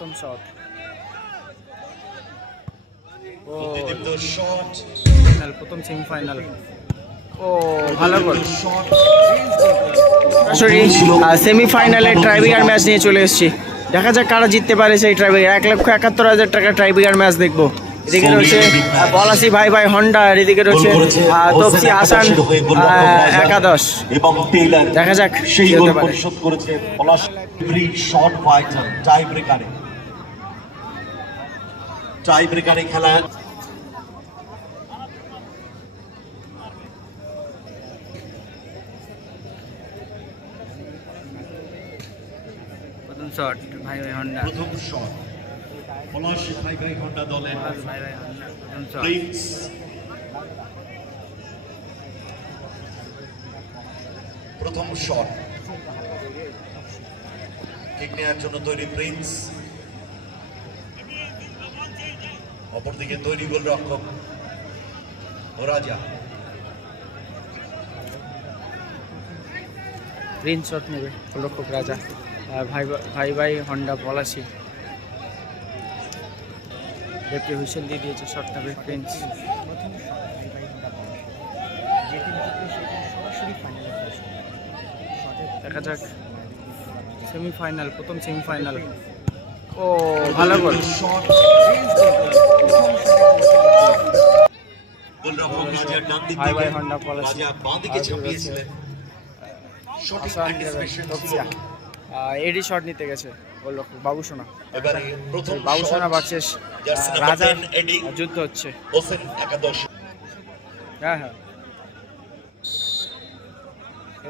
প্রথম শট ও প্রথম সেমিফাইনাল ও ভালো গোল সরাসরি সেমিফাইনালে ট্রাইবিগার ম্যাচ নিয়ে চলে এসেছি। দেখা যাক কারা জিততে পারে সেই ট্রাইবিগার এক লক্ষ একাত্তর হাজার টাকা ট্রাইবিগার ম্যাচ দেখব। এদিকে রয়েছে পলাশি ভাই ভাই হন্ডা আর এদিকে রয়েছে তপসি হাসান একাদশ। এবং দেখা যাক সেই গোল পরিশোধ করেছে পলাশ শট ফাইটার টাই ব্রেকারে টাই ব্রেকারে খেলা। প্রথম শট ভাই ভাই হন্ডা প্রথম শট পলাশ ভাই ভাই হন্ডা দলের। ভাই ভাই হন্ডা প্রথম শট প্রিন্স প্রথম শট কিক নেওয়ার জন্য তৈরি প্রিন্স অপরদিকে তৈরি গোল রক্ষক রাজা। গ্রিন শট নেবে গোলরক্ষক রাজা। ভাই ভাই ভাই হন্ডা পলাশি রেফরি হুইসেল দিয়ে দিয়েছে শট নেবে প্রিন্স দেখা যাক সেমিফাইনাল প্রথম সেমিফাইনাল ও ভালো গোল ভাই থেকে হন্ডা পলাশি এডি শট নিতে গেছে গোলরক্ষক বাবুসোনা। এবারে প্রথম বাবুসোনা shot, ভার্সেস রাজার যুদ্ধ হচ্ছে। হ্যাঁ হ্যাঁ।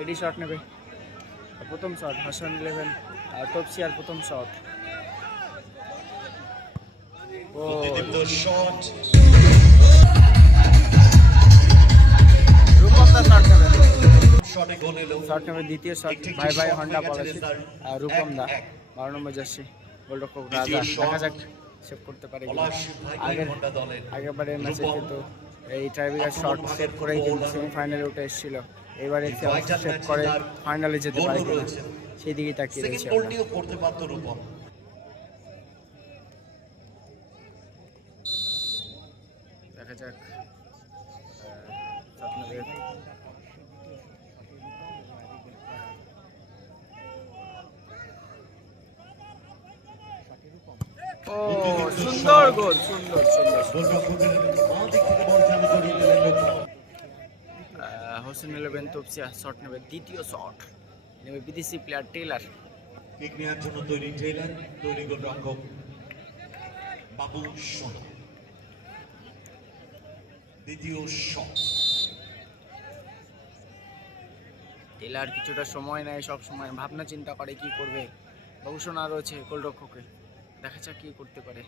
এডি শট নেবে। প্রথম শট হাসান ইলেভেন আর তপসিয়ার প্রথম শট নেবে দ্বিতীয় শট ভাই ভাই হন্ডা পলাশি আর রূপম দা। বারো নম্বর জার্সি গোলরক্ষক রাজা। দেখা যাক সেভ করতে পারে আগের ম্যাচে। কিন্তু এই ট্রাইবিগার শট সেভ করেই কিন্তু সেমিফাইনালে উঠে এসেছিল। এবারে সেভ করে ফাইনালে যেতে পারে সেই দিকেই তাকিয়ে রয়েছে করতে পারতো রূপম দেখা যাক আহ, স্বপ্নদেব ও সুন্দর গোল সুন্দর সুন্দর। হোসেন ইলেভেন তপসিয়া শট নেবে দ্বিতীয় শট। নেবে বিদেশি প্লেয়ার টেলার কিক নেওয়ার জন্য তৈরি টেইলার তৈরি গোল রক্ষক বাবু সোনা। দ্বিতীয় শট। টেলার কিছুটা সময় নেয় সব সময় ভাবনা চিন্তা করে কি করবে। গবেষণা রয়েছে গোলরক্ষকে। দেখা যাক কি করতে পারে।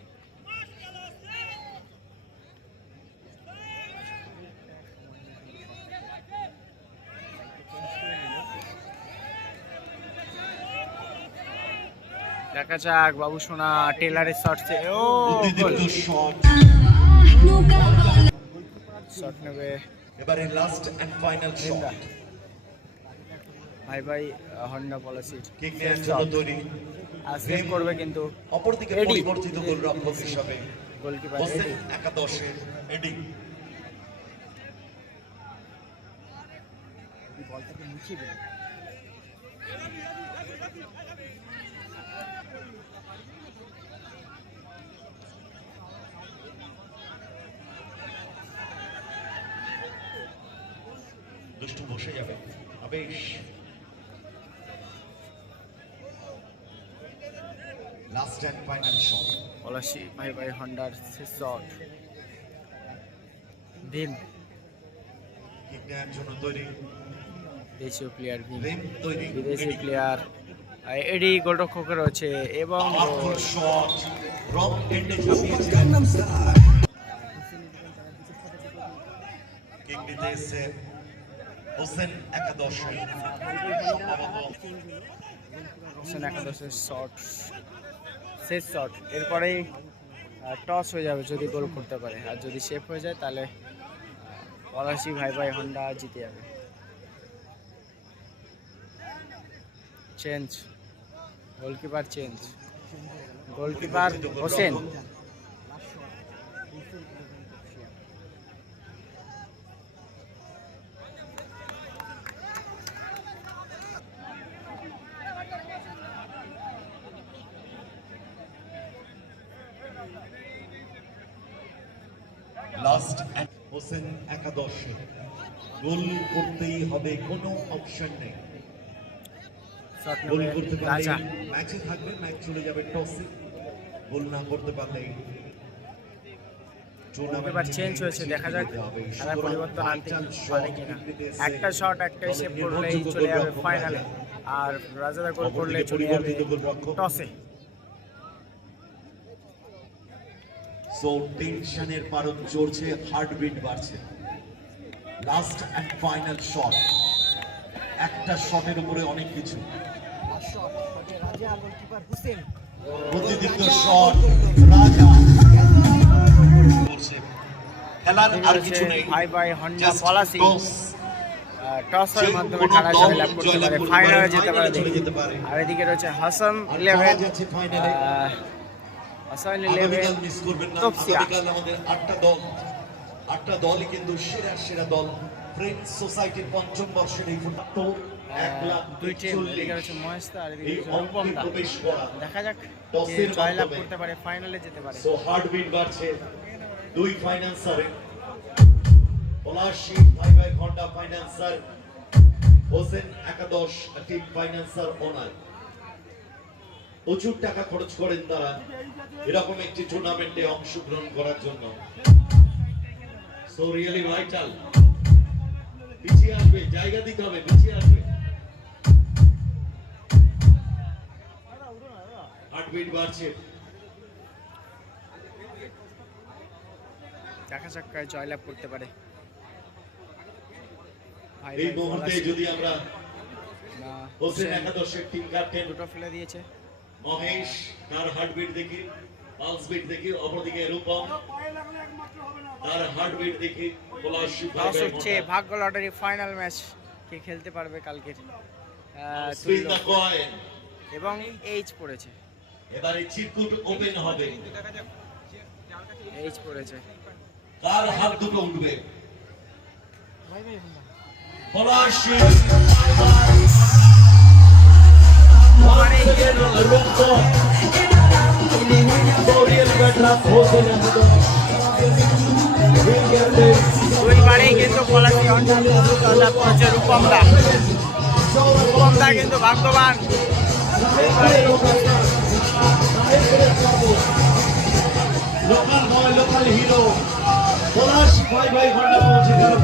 দেখা যাক বাবু সোনা টেলারের শট ও শট শট নেবে। এবারে লাস্ট এন্ড ফাইনাল শট ভাই ভাই হন্ডা পলিসির কিক নেওয়ার জন্য তৈরি। সেভ করবে কিন্তু অপরদিকে পরিবর্তিত গোল রক্ষক হিসাবে গোলকিপার একাদশে এডি বলটাকে মুছিয়ে দুষ্টু বসে যাবে। Avesh. And final shot Palashi ভাই ভাই হন্ডার শট ভীম দেশীয় প্লেয়ার ভীম বিদেশি এডি। প্লেয়ার এডি গোলরক্ষকের রয়েছে এবং হোসেন একাদশের শট শেষ শট এরপরেই টস হয়ে যাবে যদি গোল করতে পারে। আর যদি সেফ হয়ে যায়, তাহলে পলাশি ভাই ভাই হন্ডা জিতে যাবে। Change goalkeeper change goalkeeper Hossain last Hossain একাদশ গোল করতেই হবে কোনো অপশন নেই। গোল করতে পারলে ম্যাচে থাকবে ম্যাচ চলে যাবে টসে গোল না করতে পারলে গোলকিপার চেঞ্জ হয়েছে দেখা যাক খেলার পরিবর্তন আনতে পারে কিনা একটা শট একটা সেভ করলেই চলে যাবে ফাইনালে আর রাজাদা গোল করলে চলে যাবে টসে সো টেনশনের পারদ চড়ছে হার্টবিট বাড়ছে। লাস্ট অ্যান্ড ফাইনাল শট একটা শটের উপরে অনেক কিছু। প্রতিদিন শট রাজা। খেলার আর কিছু নেই। ভাই ভাই হন্ডা পলাসি টসের মাধ্যমে খেলা জয়লাভ করতে পারে ফাইনালে যেতে পারে। আর এদিকে রয়েছে হাসান ইলেভেন হাসান ইলেভেন আগামীকাল মিস করবেন না। তপসিয়া। আমাদের আটটা দল। আটটা দলই কিন্তু সেরা সেরা দল। ফ্রেন্ডস সোসাইটির পঞ্চম বর্ষের এই ফুটবল। দুই টিম এদিকে রয়েছে মহেশদা আর এদিকে রয়েছে রূপমদা দেখা যাক টসের কে জয়লাভ করতে পারে ফাইনালে যেতে পারে। সো হার্টবিট বাড়ছে। দুই ফাইন্যান্সারে পলাশি ভাই ভাই ঘণ্টা ফাইন্যান্সার হোসেন একাদশ টিম ফাইন্যান্সার ওনার প্রচুর টাকা খরচ করেন তারা। এরকম একটি টুর্নামেন্টে অংশগ্রহণ করার জন্য। সো রিয়েলি ভাইটাল পিছিয়ে আসবে জায়গা দিতে হবে পিছিয়ে আসবে। হার্টবিট বাড়ছে। দেখা যাক কারা জয়লাভ করতে পারে। এই মুহূর্তে যদি আমরা হোসেন একাদশের টিম ক্যাপ্টেন দুটো ফেলে দিয়েছে। মহেশ তার হার্টবিট দেখি পালস বিট দেখি অপরদিকে রূপম তার হার্টবিট দেখি পলাশী টস হচ্ছে ভাগ্য লটারি ফাইনাল ম্যাচ কে খেলতে পারবে কালকের এবং এইচ পড়েছে। এবারে চিরকুট ওপেন হবে। এইচ পড়েছে। কার হাত দুটো উঠবে? পলাশী। দুইবারেই কিন্তু পলাশি হন্ডা জয়লাভ করেছে রূপমদা রূপমদা ভাগ্যবান local boy local hero Palashi ভাই ভাই ঘণ্টা পৌঁছে গেল।